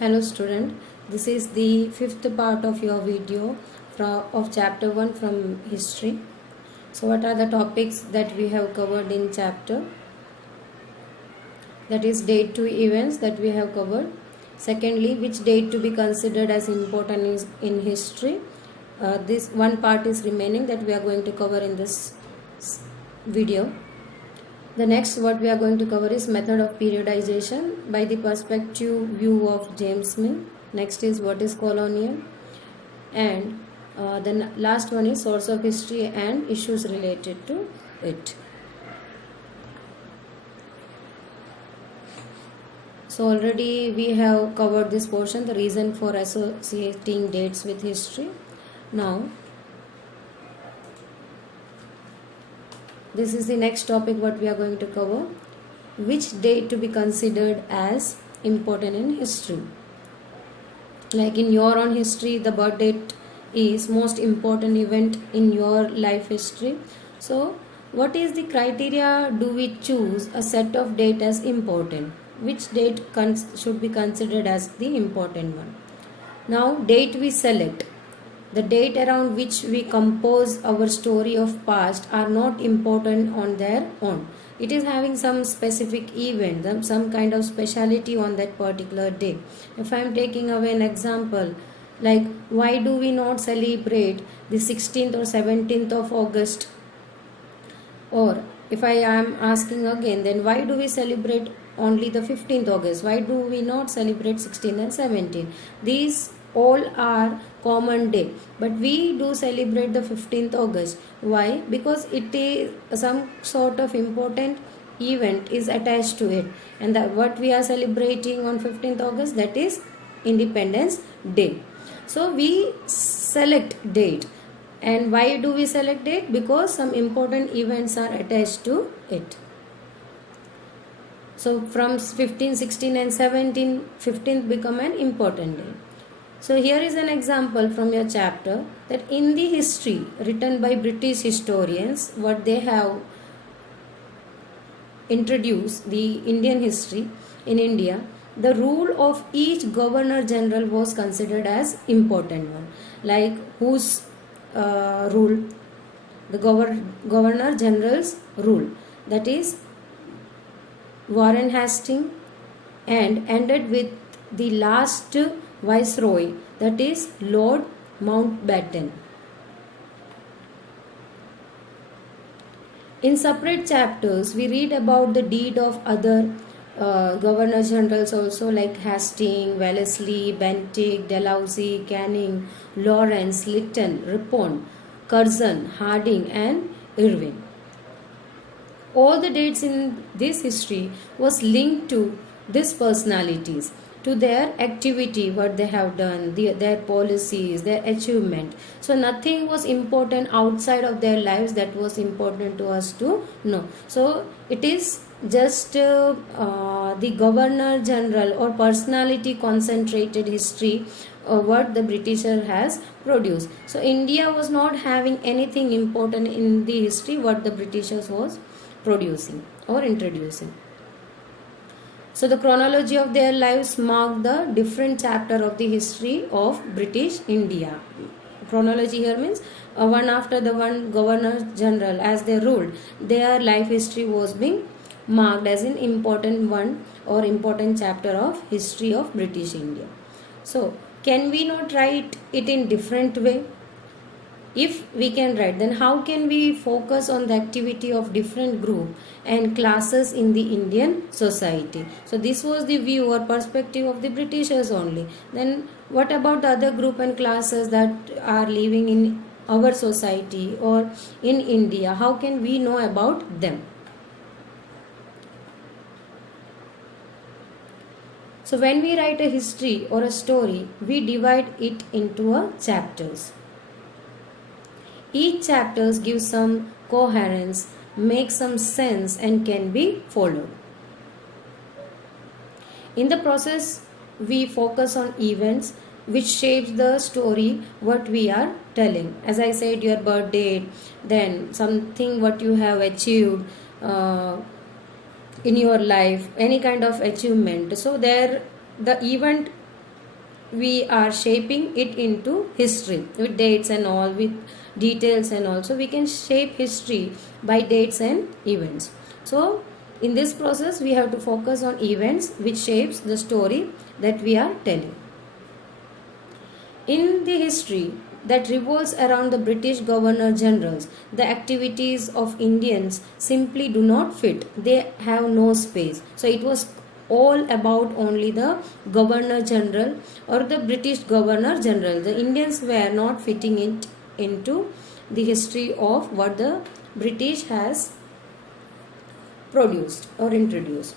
Hello student, this is the fifth part of your video of chapter 1 from history. So what are the topics that we have covered in chapter? That is date to events that we have covered. Secondly, which date to be considered as important is in history. This one part is remaining that we are going to cover in this video. The next what we are going to cover is method of periodization by the perspective view of James Mill. Next is what is colonial, and the last one is source of history and issues related to it. So already we have covered this portion, the reason for associating dates with history. Now this is the next topic what we are going to cover. Which date to be considered as important in history? Like in your own history, the birth date is most important event in your life history. So what is the criteria do we choose a set of date as important? Which date should be considered as the important one? Now date we select, the date around which we compose our story of past are not important on their own. It is having some specific event, some kind of speciality on that particular day. If I am taking away an example, like why do we not celebrate the 16th or 17th of August? Or if I am asking again, then why do we celebrate only the 15th August? Why do we not celebrate 16th and 17th? These all are common day, but we do celebrate the 15th August. Why? Because it is some sort of important event is attached to it, and that what we are celebrating on 15th August, that is Independence Day. So we select date. And why do we select date? Because some important events are attached to it. So from 15, 16 and 17, 15th become an important day. So here is an example from your chapter that in the history written by British historians, what they have introduced the Indian history in India, the rule of each governor general was considered as important one. Like whose rule? The governor general's rule, that is Warren Hastings, and ended with the last Viceroy, that is Lord Mountbatten. In separate chapters, we read about the deed of other governor generals also, like Hastings, Wellesley, Bentinck, Dalhousie, Canning, Lawrence, Lytton, Ripon, Curzon, Harding, and Irvine. All the dates in this history was linked to these personalities, to their activity, what they have done, their policies, their achievement. So nothing was important outside of their lives that was important to us to know. So it is just the governor general or personality concentrated history what the Britisher has produced. So India was not having anything important in the history what the Britishers was producing or introducing. So the chronology of their lives mark the different chapter of the history of British India. Chronology here means one after the one governor general as they ruled, their life history was being marked as an important one or important chapter of history of British India. So can we not write it in different way? If we can write, then how can we focus on the activity of different group and classes in the Indian society? So this was the view or perspective of the Britishers only. Then what about the other group and classes that are living in our society or in India? How can we know about them? So when we write a history or a story, we divide it into chapters. Each chapter gives some coherence, makes some sense, and can be followed. In the process, we focus on events which shapes the story what we are telling. As I said, your birth date, then something what you have achieved in your life, any kind of achievement. So there the event we are shaping it into history with dates and all, with details, and also we can shape history by dates and events. So in this process we have to focus on events which shapes the story that we are telling. In the history that revolves around the British Governor Generals, the activities of Indians simply do not fit. They have no space. So it was all about only the Governor General or the British Governor General. The Indians were not fitting it into the history of what the British has produced or introduced.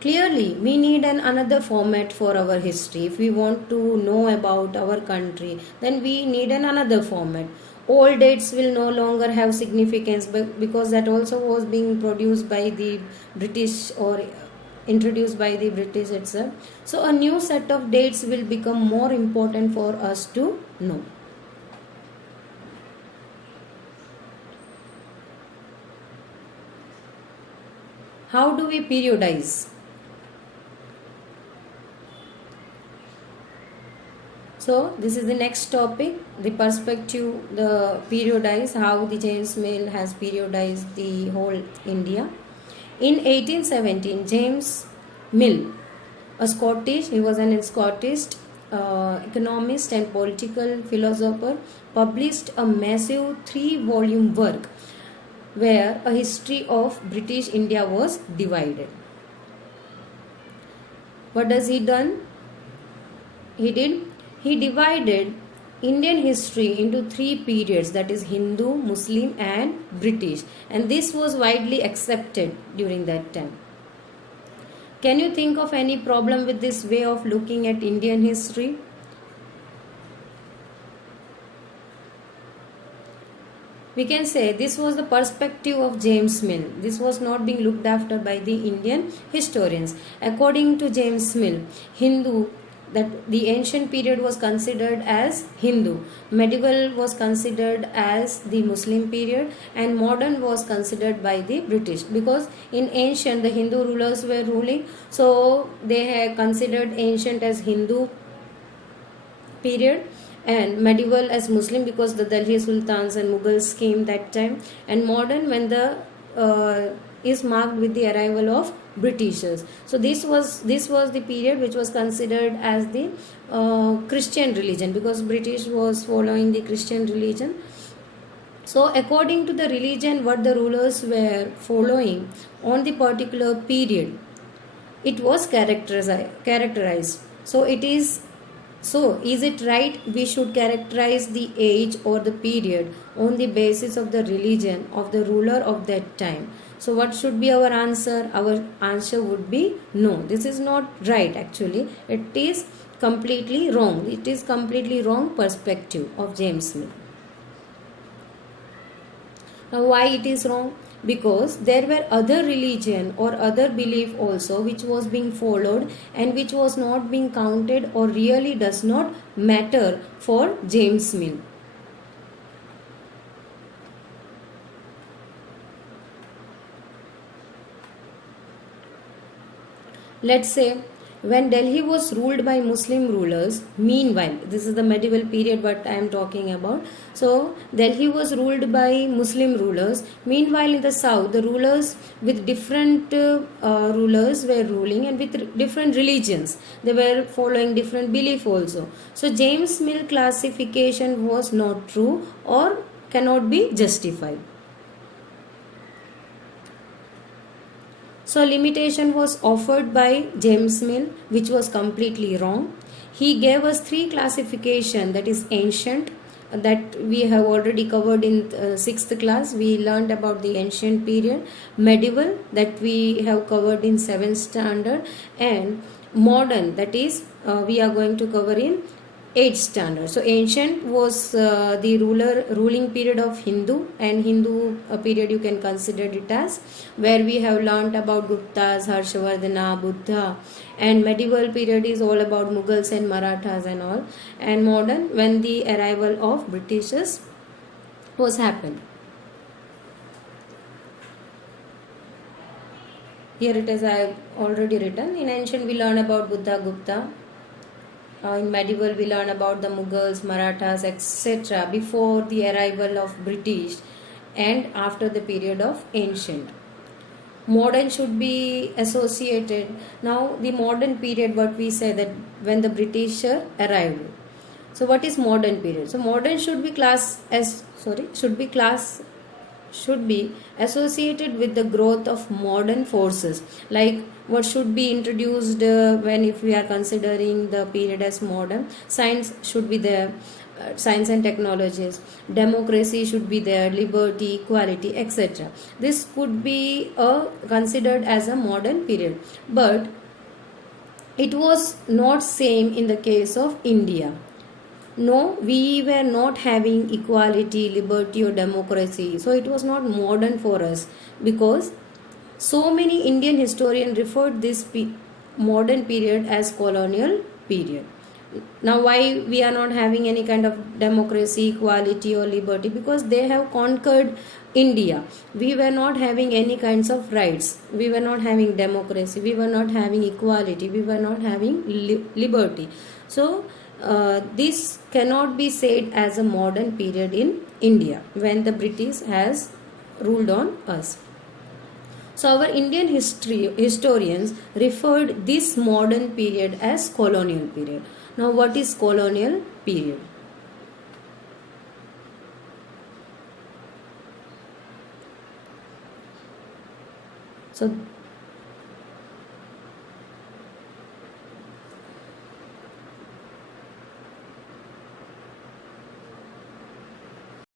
Clearly, we need another format for our history. If we want to know about our country, then we need another format. All dates will no longer have significance, but because that also was being produced by the British or introduced by the British itself. So a new set of dates will become more important for us to know. How do we periodize? So this is the next topic, the perspective, the periodize, how the James Mill has periodized the whole India. In 1817, James Mill, a Scottish, he was an Scottish economist and political philosopher, published a massive 3-volume work where a history of British India was divided. What does he done? He divided Indian history into 3 periods, that is Hindu, Muslim and British, and this was widely accepted during that time. Can you think of any problem with this way of looking at Indian history? We can say this was the perspective of James Mill. This was not being looked after by the Indian historians. According to James Mill, that the ancient period was considered as Hindu, medieval was considered as the Muslim period, and modern was considered by the British, because in ancient the Hindu rulers were ruling, so they had considered ancient as Hindu period and medieval as Muslim, because the Delhi Sultans and Mughals came that time, and modern when the is marked with the arrival of Britishers. So this was the period which was considered as the Christian religion, because British was following the Christian religion. So according to the religion what the rulers were following on the particular period, it was characterized. So is it right we should characterize the age or the period on the basis of the religion of the ruler of that time? So what should be our answer? Our answer would be no. This is not right actually. It is completely wrong. It is completely wrong perspective of James Mill. Now why it is wrong? Because there were other religion or other belief also which was being followed and which was not being counted or really does not matter for James Mill. Let's say when Delhi was ruled by Muslim rulers, meanwhile, this is the medieval period what I am talking about. So Delhi was ruled by Muslim rulers. Meanwhile, in the south, the rulers with different rulers were ruling and with different religions. They were following different belief also. So James Mill classification was not true or cannot be justified. So limitation was offered by James Mill, which was completely wrong. He gave us 3 classification, that is ancient, that we have already covered in 6th class. We learned about the ancient period, medieval that we have covered in 7th standard, and modern, that is we are going to cover in 8th standard. So ancient was the ruling period of Hindu, and Hindu period you can consider it as where we have learnt about Guptas, Harshavardhana, Buddha, and medieval period is all about Mughals and Marathas and all, and modern when the arrival of Britishers was happened. Here it is, I have already written. In ancient we learn about Buddha, Gupta, In medieval, we learn about the Mughals, Marathas, etc. before the arrival of British and after the period of ancient. Modern should be associated. Now, the modern period, what we say that when the British arrived. So, what is modern period? So, modern should be should be associated with the growth of modern forces, like what should be introduced when if we are considering the period as modern. Science should be there, science and technologies, democracy should be there, liberty, equality, etc. This could be considered as a modern period, but it was not same in the case of India. No, we were not having equality, liberty, or democracy. So it was not modern for us, because so many Indian historians referred this modern period as colonial period. Now, why we are not having any kind of democracy, equality, or liberty? Because they have conquered India. We were not having any kinds of rights. We were not having democracy. We were not having equality. We were not having liberty. So this cannot be said as a modern period in India when the British has ruled on us. So our Indian historians referred this modern period as colonial period. Now, what is colonial period? So